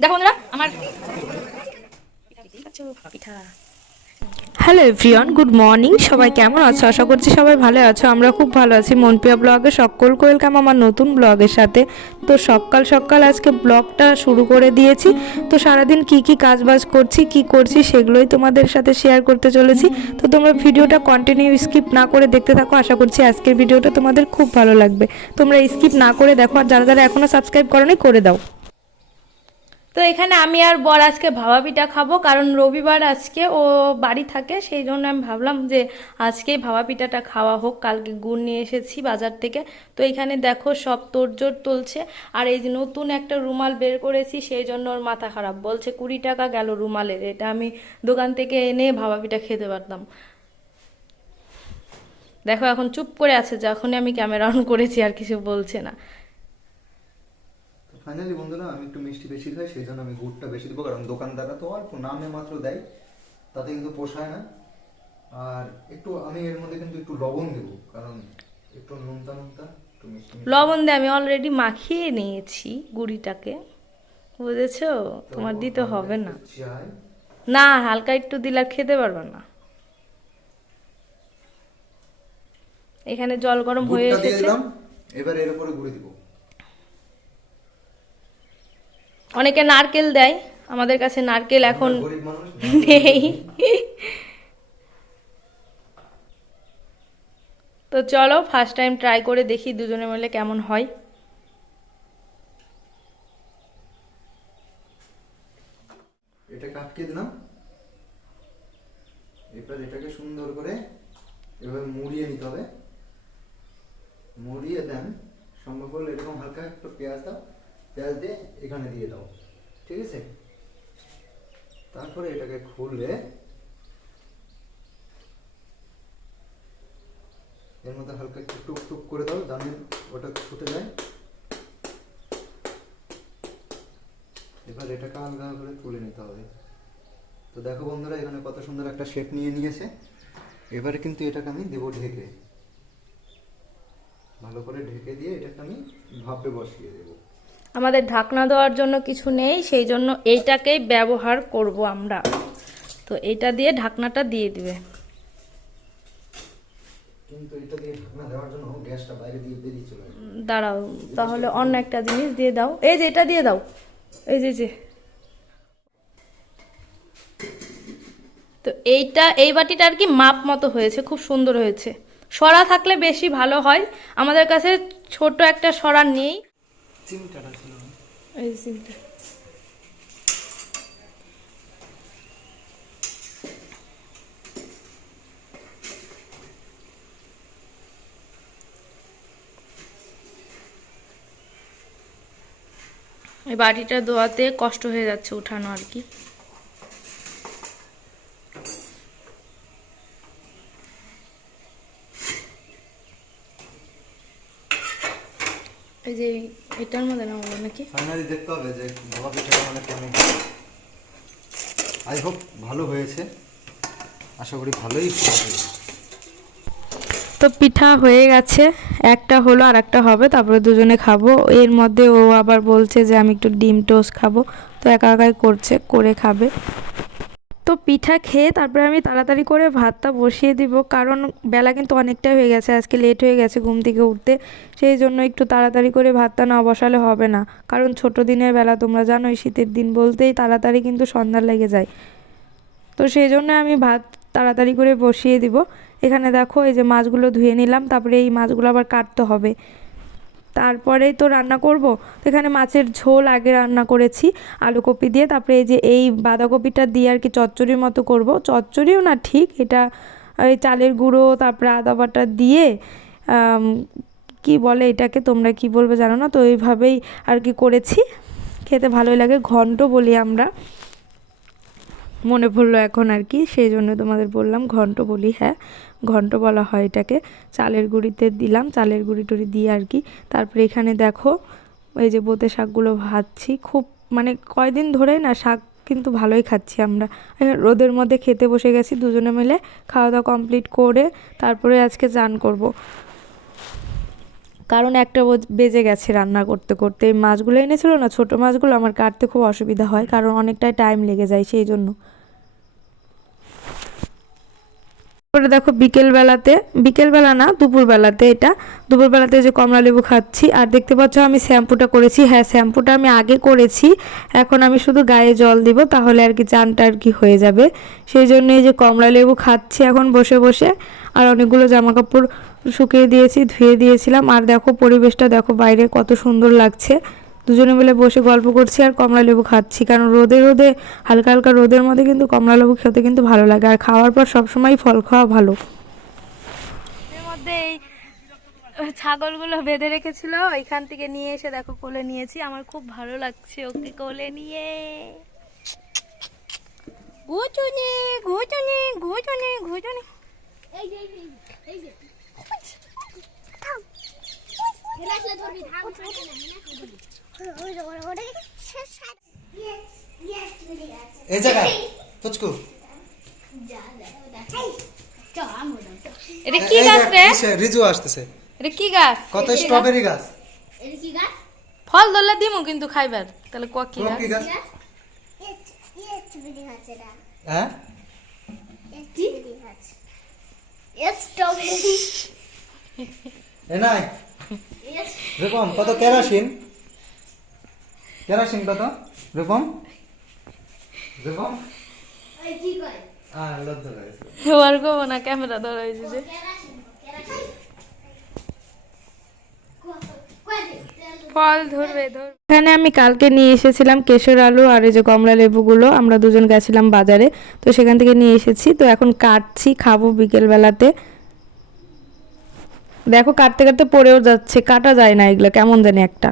দেখো বন্ধুরা আমার পিঠা। Hello everyone, good morning. সবাই কেমন আছো? আশা করছি সবাই ভালো আছো। আমরা খুব ভালো আছি। মনপিয়া ব্লগে সকল ওয়েলকাম আমার নতুন ব্লগের সাথে। তো সকাল সকাল আজকে ব্লগটা শুরু করে দিয়েছি। তো সারাদিন কি কি কাজ বাজ করছি, কি করছি সেগুলোই তোমাদের সাথে শেয়ার করতে চলেছি। তো তোমরা ভিডিওটা কন্টিনিউ স্কিপ না করে দেখতে থাকো। আশা করছি আজকের ভিডিওটা তোমাদের খুব ভালো লাগবে। তোমরা স্কিপ না করে দেখো। আর যারা যারা এখনও সাবস্ক্রাইব করনি, করে দাও। তো এখানে আমি আর বর আজকে ভাবা পিঠা খাব, কারণ রবিবার আজকে ও বাড়ি থাকে, সেই জন্য আমি ভাবলাম যে আজকেই ভাবা পিঠাটা খাওয়া হোক, কালকে গুড় নিয়ে এসেছি বাজার থেকে। তো এখানে দেখো সব তোড়জোড় তুলছে, আর এই যে নতুন একটা রুমাল বের করেছি, সেই জন্য ওর মাথা খারাপ। বলছে কুড়ি টাকা গেল রুমালের, এটা আমি দোকান থেকে এনে ভাবা পিঠা খেতে পারতাম। দেখো এখন চুপ করে আছে, যখনই আমি ক্যামেরা অন করেছি আর কিছু বলছে না। ফাইনালি বন্ধুরা আমি একটু মিষ্টি বেশি খাই সেই জন্য আমি গুড়টা বেশি দেবো কারণ দোকানদাররা তো অল্প নামে মাত্র দেয় তাতে কিন্তু পোষায় না। আর একটু আমি এর মধ্যে কিন্তু একটু লবণ দেবো কারণ একটু নুনতা নুনতা। লবণ দিয়ে আমি অলরেডি মাখিয়ে নিয়েছি গুড়িটাকে বুঝেছ? তোমার দিতে হবে না। না হালকা একটু দিলে খেতে পারবে না। এখানে জল গরম হয়ে এসেছে। এবার এর উপরে গুঁড়ে দিব। অনেকে নারকেল দেয় আমাদের কাছে নারকেল এখন নেই। তো চলো ফার্স্ট টাইম ট্রাই করে দেখি দুজনে মিলে কেমন হয়। এটা আটকে দিলাম। এবার এটাকে সুন্দর করে এভাবে মুড়িয়ে নিতে হবে। মুড়িয়ে দেন সম্ভব হলে এরকম হালকা একটু পেঁয়াজ দাও। পেঁয়াজ দিয়ে এখানে দিয়ে দাও। ঠিক আছে? তারপরে এটাকে খুলে এর মধ্যে হালকা একটু টুক টুক করে দাও জানেন ওটা ছুটে যায়। এবার এটাকে আলগা করে তুলে নিতে হবে। তো দেখো বন্ধুরা, এখানে কত সুন্দর একটা শেপ নিয়ে নিয়েছে। এবারে কিন্তু এটাকে আমি দেবো ঢেকে। ভালো করে ঢেকে দিয়ে এটাকে আমি ভাপে বসিয়ে দেবো। আমাদের ঢাকনা দেওয়ার জন্য কিছু নেই সেই জন্য এইটাকেই ব্যবহার করব আমরা। তো এইটা দিয়ে ঢাকনাটা দিয়ে দিবে। এটা দাঁড়াও তাহলে অন্য একটা জিনিস দিয়ে দাও। এই যে এটা দিয়ে দাও। এই যে যে। তো এইটা এই বাটিটা আর কি মাপ মতো হয়েছে খুব সুন্দর হয়েছে। সরা থাকলে বেশি ভালো হয়। আমাদের কাছে ছোট একটা সরা নেই। চিমটাটা ছিল। এই চিমটা এই বাটিটা ধোয়াতে কষ্ট হয়ে যাচ্ছে উঠানো আর কি এই যে এটার মধ্যে নাকি? ফাইনালি দেখতে হবে যে ভাবা পিঠাটা মানে কেমন আই হোপ ভালো হয়েছে। আশা করি ভালোই হবে। তো পিঠা হয়ে গেছে। একটা হলো আর একটা হবে তারপরে দুজনে খাব। এর মধ্যে ও আবার বলছে যে আমি একটু ডিম টোস্ট খাব। তো একা একাই করছে করে খাবে। তো পিঠা খেয়ে তারপরে আমি তাড়াতাড়ি করে ভাতটা বসিয়ে দিব। কারণ বেলা কিন্তু অনেকটাই হয়ে গেছে, আজকে লেট হয়ে গেছে ঘুম থেকে উঠতে। সেই জন্য একটু তাড়াতাড়ি করে ভাতটা না বসালে হবে না। কারণ ছোট দিনের বেলা তোমরা জানোই, শীতের দিন বলতেই তাড়াতাড়ি কিন্তু সন্ধ্যা লেগে যায়। তো সেই জন্য আমি ভাত তাড়াতাড়ি করে বসিয়ে দিব। এখানে দেখো এই যে মাছগুলো ধুয়ে নিলাম, তারপরে এই মাছগুলো আবার কাটতে হবে। তারপরেই তো রান্না করব। তো এখানে মাছের ঝোল আগে রান্না করেছি, আলু কপি দিয়ে। তারপরে এই যে এই বাঁধাকপিটা দিয়ে আর কি চচ্চড়ির মতো করব। চচ্চড়িও না ঠিক, এটা এই চালের গুঁড়ো, তারপরে আদা বাটা দিয়ে কি বলে এটাকে? তোমরা কি বলবে জানো না? তো এইভাবেই আর কি করেছি। খেতে ভালোই লাগে, ঘন্ট বলি আমরা। মনে পড়ল এখন আর কি, সেই জন্য তোমাদের বললাম ঘন্ট বলি হ্যাঁ। ঘন্ট বলা হয় এটাকে। চালের গুঁড়িতে দিলাম, চালের গুঁড়ি টুড়ি দিয়ে আর কি। তারপরে এখানে দেখো, এই যে বোতে শাকগুলো ভাজছি, খুব মানে কয়দিন ধরেই না শাক কিন্তু ভালোই খাচ্ছি আমরা। রোদের মধ্যে খেতে বসে গেছি দুজনে মিলে, খাওয়া দাওয়া কমপ্লিট করে তারপরে আজকে চান করব। কারণ একটা বেজে গেছে রান্না করতে করতে। মাছগুলো এনেছিল না, ছোট মাছগুলো আমার কাটতে খুব অসুবিধা হয়, কারণ অনেকটাই টাইম লেগে যায় সেই জন্য। তারপরে দেখো বিকেলবেলাতে, বিকেলবেলা না, দুপুরবেলাতে এটা। দুপুরবেলাতে যে কমলা লেবু খাচ্ছি, আর দেখতে পাচ্ছ আমি শ্যাম্পুটা করেছি। হ্যাঁ শ্যাম্পুটা আমি আগে করেছি, এখন আমি শুধু গায়ে জল দিব, তাহলে আর কি চানটা আর কি হয়ে যাবে। সেই জন্য এই যে কমলা লেবু খাচ্ছি এখন বসে বসে, আর অনেকগুলো জামা কাপড় শুকিয়ে দিয়েছি, ধুয়ে দিয়েছিলাম। আর দেখো পরিবেশটা, দেখো বাইরে কত সুন্দর লাগছে। দুজনে মিলে বসে গল্প করছি আর কমলা লেবু খাচ্ছি। কারণ রোদে রোদে হালকা হালকা রোদের মধ্যে কিন্তু কমলা লেবু খেতে কিন্তু ভালো লাগে। আর খাওয়ার পর সবসময় ফল খাওয়া ভালো। এর মধ্যে এই ছাগলগুলো বেঁধে রেখেছিল। এখান থেকে নিয়ে এসে দেখো কোলে নিয়েছি। আমার খুব ভালো লাগছে ওকে কোলে নিয়ে। ঘুচুনি ঘুচুনি ঘুচুনি ঘুচুনি এই যে এই জায়গায় পুচকু এটা কি গাছ রে? রিজু আসতেছে। এটা কি গাছ? কত স্ট্রবেরি গাছ এটা কি গাছ? ফল ধরলে দিমু কিন্তু খাইবার। তাহলে ক কি গাছ কি গাছ? হ্যাঁ? স্ট্রবেরি এ নাই। রূপম কত কেরাসিন? কেরাসিন কত? রূপম? রূপম? করে হ্যাঁ করব না ক্যামেরা ধরা হয়েছে যে। ফল ধরবে ধর এখানে আমি কালকে নিয়ে এসেছিলাম কেশর আলু আর এই যে কমলা লেবুগুলো আমরা দুজন গেছিলাম বাজারে তো সেখান থেকে নিয়ে এসেছি। তো এখন কাটছি খাব বিকেলবেলাতে। দেখো কাটতে কাটতে পড়েও যাচ্ছে কাটা যায় না এগুলো কেমন জানি একটা।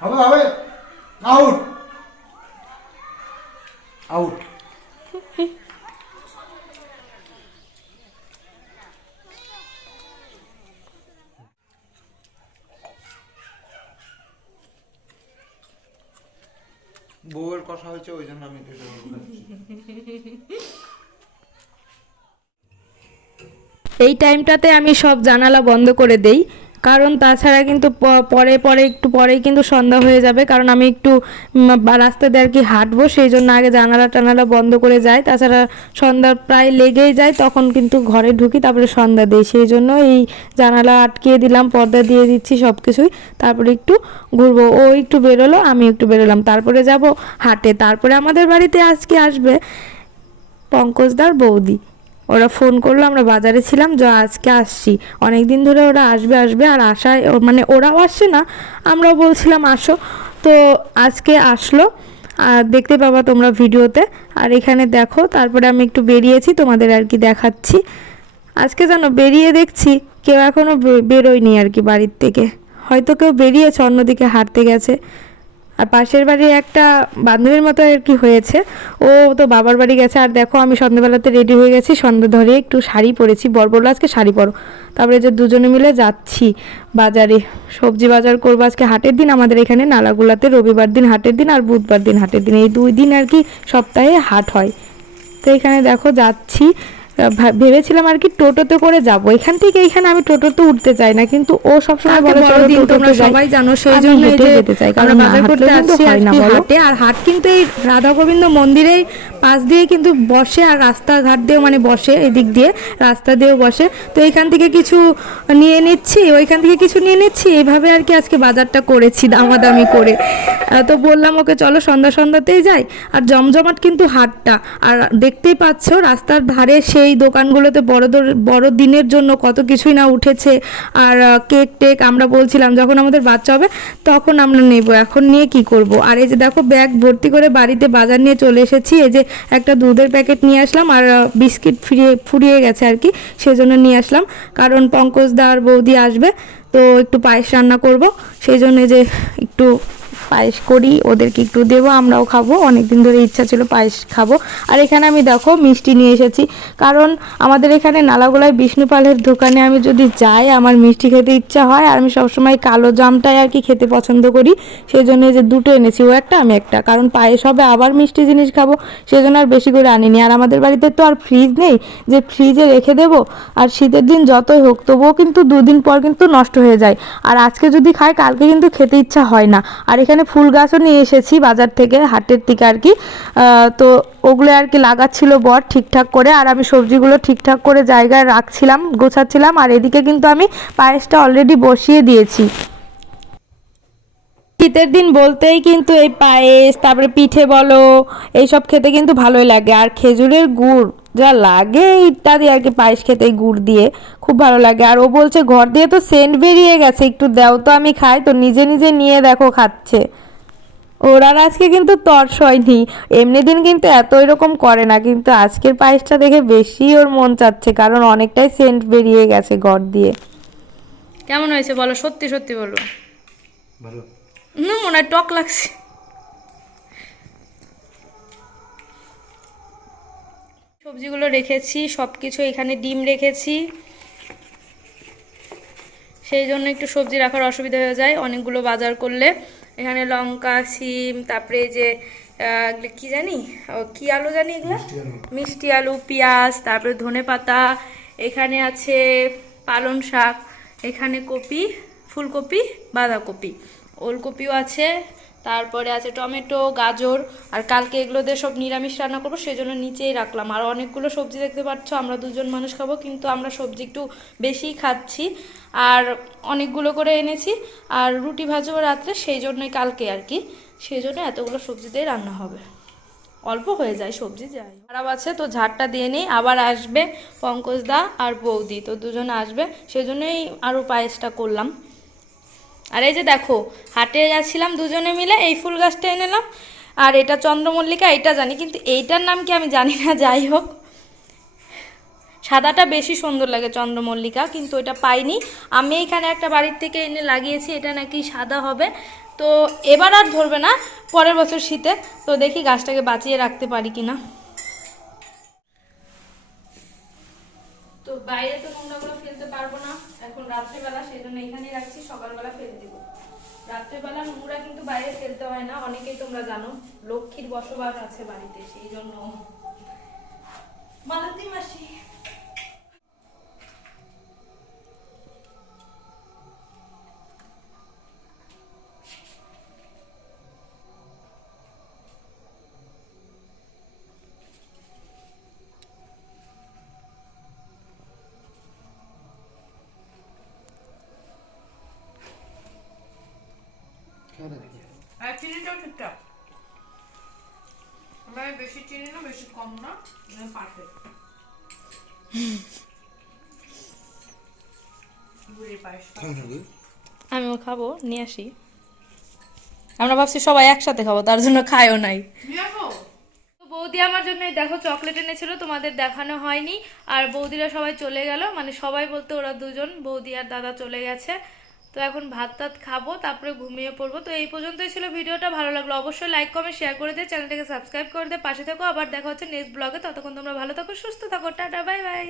হবে হবে? আউট আউট বউয়ের কথা হচ্ছে ওই জন্য আমি এই টাইমটাতে আমি সব জানালা বন্ধ করে দেই। কারণ তাছাড়া কিন্তু পরে পরে, একটু পরেই কিন্তু সন্ধ্যা হয়ে যাবে। কারণ আমি একটু রাস্তা দিয়ে আর কি হাঁটবো, সেই জন্য আগে জানালা টানালা বন্ধ করে যাই। তাছাড়া সন্ধ্যা প্রায় লেগেই যায়, তখন কিন্তু ঘরে ঢুকি, তারপরে সন্ধ্যা দিই। সেই জন্য এই জানালা আটকিয়ে দিলাম, পর্দা দিয়ে দিচ্ছি সব কিছুই তারপরে একটু ঘুরবো। ও একটু বেরোলো আমি একটু বেরোলাম। তারপরে যাব হাটে। তারপরে আমাদের বাড়িতে আজকে আসবে পঙ্কজদার বৌদি। ওরা ফোন করল, আমরা বাজারে ছিলাম, যে আজকে আসছি। অনেক দিন ধরে ওরা আসবে আসবে, আর আসায় মানে ওরাও আসছে না, আমরাও বলছিলাম আসো। তো আজকে আসলো, আর দেখতে পাবা তোমরা ভিডিওতে। আর এখানে দেখো, তারপরে আমি একটু বেরিয়েছি, তোমাদের আর কি দেখাচ্ছি। আজকে জানো বেরিয়ে দেখছি, কেউ এখনও বেরোয়নি আর কি বাড়ির থেকে। হয়তো কেউ বেরিয়েছে, অন্যদিকে হাঁটতে গেছে। আর পাশের বাড়ি একটা বান্ধবীর মতো আর কি হয়েছে। ও তো বাবার বাড়ি গেছে, আর দেখো আমি সন্ধ্যাবেলাতে রেডি হয়ে গেছি, সন্ধ্যা ধরে একটু শাড়ি পরেছি, বর বলল আজকে শাড়ি পরো। তারপরে যে দুজনে মিলে যাচ্ছি বাজারে। সবজি বাজার করব আজকে হাটের দিন, আমাদের এখানে নালাগুলাতে রবিবার দিন হাটের দিন আর বুধবার দিন হাটের দিন। এই দুই দিন আর কি সপ্তাহে হাট হয়। তো এখানে দেখো যাচ্ছি ভেবেছিলাম আর কি টোটোতে করে যাব। এখান থেকে এখানে আমি টোটোতে উঠতে চাই না কিন্তু ও সবসময় কালকে বলে চলো তোমরা সবাই জানো সেই জন্য যেতে চাই কারণ বাজার করতে আসছি হয় না হাটে আর হাট কিন্তু এই রাধা গোবিন্দ মন্দিরের পাশ দিয়ে কিন্তু বসে আর রাস্তাঘাট দিয়েও মানে বসে এদিক দিয়ে রাস্তা দিয়েও বসে। তো এখান থেকে কিছু নিয়ে নিচ্ছি ওইখান থেকে কিছু নিয়ে নিচ্ছি এইভাবে আর কি আজকে বাজারটা করেছি দামাদামি করে। তো বললাম ওকে চলো সন্ধ্যা সন্ধ্যাতেই যাই। আর জমজমাট কিন্তু হাটটা আর দেখতেই পাচ্ছ রাস্তার ধারে সেই দোকানগুলোতে বড় দর- বড় দিনের জন্য কত কিছুই না উঠেছে। আর কেক টেক আমরা বলছিলাম, যখন আমাদের বাচ্চা হবে তখন আমরা নেব। এখন নিয়ে কি করব? আর এই যে দেখো, ব্যাগ ভর্তি করে বাড়িতে বাজার নিয়ে চলে এসেছি। এই যে একটা দুধের প্যাকেট নিয়ে আসলাম আর বিস্কিট ফিরিয়ে, ফুরিয়ে গেছে আর কি, সেজন্য নিয়ে আসলাম। কারণ পঙ্কজ দা আর বৌদি আসবে, তো একটু পায়েস রান্না করব। সেই জন্য যে একটু পায়েস করি, ওদেরকে একটু দেবো, আমরাও খাব। অনেকদিন ধরে ইচ্ছা ছিল পায়েস খাব। আর এখানে আমি দেখো মিষ্টি নিয়ে এসেছি। কারণ আমাদের এখানে নালাগোলায় বিষ্ণুপালের দোকানে আমি যদি যাই, আমার মিষ্টি খেতে ইচ্ছা হয়। আর আমি সবসময় কালো জামটাই আর কি খেতে পছন্দ করি। সেই জন্য যে দুটো এনেছি, ও একটা, আমি একটা। কারণ পায়েস হবে, আবার মিষ্টি জিনিস খাব। সেই জন্য আর বেশি করে আনিনি। আর আমাদের বাড়িতে তো আর ফ্রিজ নেই। যে ফ্রিজে রেখে দেবো, আর শীতের দিন যতই হোক, তবুও কিন্তু দুদিন পর কিন্তু নষ্ট হয়ে যায়। আর আজকে যদি খাই, কালকে কিন্তু খেতে ইচ্ছা হয় না। আর এখানে ফুল গাছও নিয়ে এসেছি বাজার থেকে, হাটের দিকে আর কি। তো ওগুলো আর কি লাগাচ্ছিল বর ঠিকঠাক করে, আর আমি সবজিগুলো ঠিকঠাক করে জায়গায় রাখছিলাম, গোছাচ্ছিলাম, আর এদিকে কিন্তু আমি পায়েসটা অলরেডি বসিয়ে দিয়েছি। শীতের দিন বলতেই কিন্তু এই পায়েস তারপরে পিঠে বলো এইসব খেতে কিন্তু ভালোই লাগে। আর খেজুরের গুড় যা লাগে ইত্যাদি আর কি পায়েস খেতে গুড় দিয়ে খুব ভালো লাগে। আর ও বলছে ঘর দিয়ে তো সেন্ট বেরিয়ে গেছে একটু দেও তো আমি খাই। তো নিজে নিজে নিয়ে দেখো খাচ্ছে। ওরা আজকে কিন্তু তর্স হয়নি এমনি দিন কিন্তু এত এরকম করে না কিন্তু আজকের পায়েসটা দেখে বেশি ওর মন চাচ্ছে কারণ অনেকটাই সেন্ট বেরিয়ে গেছে ঘর দিয়ে। কেমন হয়েছে বলো? সত্যি সত্যি বলো ভালো। হুম মনে হয় টক লাগছে। সবজিগুলো রেখেছি সব কিছু এখানে ডিম রেখেছি। সেই জন্য একটু সবজি রাখার অসুবিধা হয়ে যায় অনেকগুলো বাজার করলে। এখানে লঙ্কা সিম তারপরে এই যে কি জানি? ও, কি আলু জানি এগুলো? মিষ্টি আলু পেঁয়াজ তারপরে ধনে পাতা। এখানে আছে পালং শাক এখানে কপি ফুলকপি বাঁধাকপি। ওলকপিও আছে, তারপরে আছে টমেটো, গাজর, আর কালকে এগুলো দিয়ে সব নিরামিষ রান্না করব সেই জন্য নিচেই রাখলাম। আর অনেকগুলো সবজি দেখতে পাচ্ছ, আমরা দুজন মানুষ খাব, কিন্তু আমরা সবজি একটু বেশিই খাচ্ছি। আর অনেকগুলো করে এনেছি, আর রুটি ভাজবো রাত্রে, সেই জন্যই কালকে আর কি। সেই জন্য এতগুলো সবজি দিয়ে রান্না হবে। অল্প হয়ে যায় সবজি যায় খারাপ আছে, তো ঝাড়টা দিয়ে নিই। আবার আসবে পঙ্কজদা আর বৌদি, তো দুজন আসবে, সেজন্যই আরও পায়েসটা করলাম। আর এই যে দেখো, হাটে যাচ্ছিলাম দুজনে মিলে, এই ফুল গাছটা এনেলাম আর এটা চন্দ্রমল্লিকা এটা জানি, কিন্তু এইটার নাম কি আমি জানি না, যাই হোক। সাদাটা বেশি সুন্দর লাগে চন্দ্রমল্লিকা, কিন্তু এটা পাইনি। আমি এখানে একটা বাড়ির থেকে এনে লাগিয়েছি, এটা নাকি সাদা হবে। তো এবার আর ধরবে না, পরের বছর শীতে। তো দেখি গাছটাকে বাঁচিয়ে রাখতে পারি কিনা। বাইরে তো নোংরাগুলো ফেলতে পারব না। এখন রাত্রেবেলা সেই জন্য এখানেই রাখছি, সকালবেলা ফেলে দিব। রাত্রেবেলা নোংরা কিন্তু বাইরে ফেলতে হয় না, অনেকেই তোমরা জানো, লক্ষ্মীর বসবাস আছে বাড়িতে, সেই জন্য। মালতী মাসি। বেশি চিনি না বেশি কম না পারফেক্ট আমিও খাব নিয়ে আসি। আমরা ভাবছি সবাই একসাথে খাব তার জন্য খায়ও নাই। তো বৌদি আমার জন্য দেখো চকলেট এনেছিল তোমাদের দেখানো হয়নি। আর বৌদিরা সবাই চলে গেল মানে সবাই বলতে ওরা দুজন বৌদি আর দাদা চলে গেছে। তো এখন ভাত টাত খাব, তারপরে ঘুমিয়ে পড়ব। তো এই পর্যন্তই ছিল ভিডিওটা। ভালো লাগল অবশ্যই লাইক কমেন্ট শেয়ার করে দিয়ে চ্যানেলটাকে সাবস্ক্রাইব করে দিয়ে পাশে থাকো। আবার দেখা হচ্ছে নেক্সট ব্লগে ততক্ষণ তোমরা ভালো থাকো, সুস্থ থাকো। Tata bye bye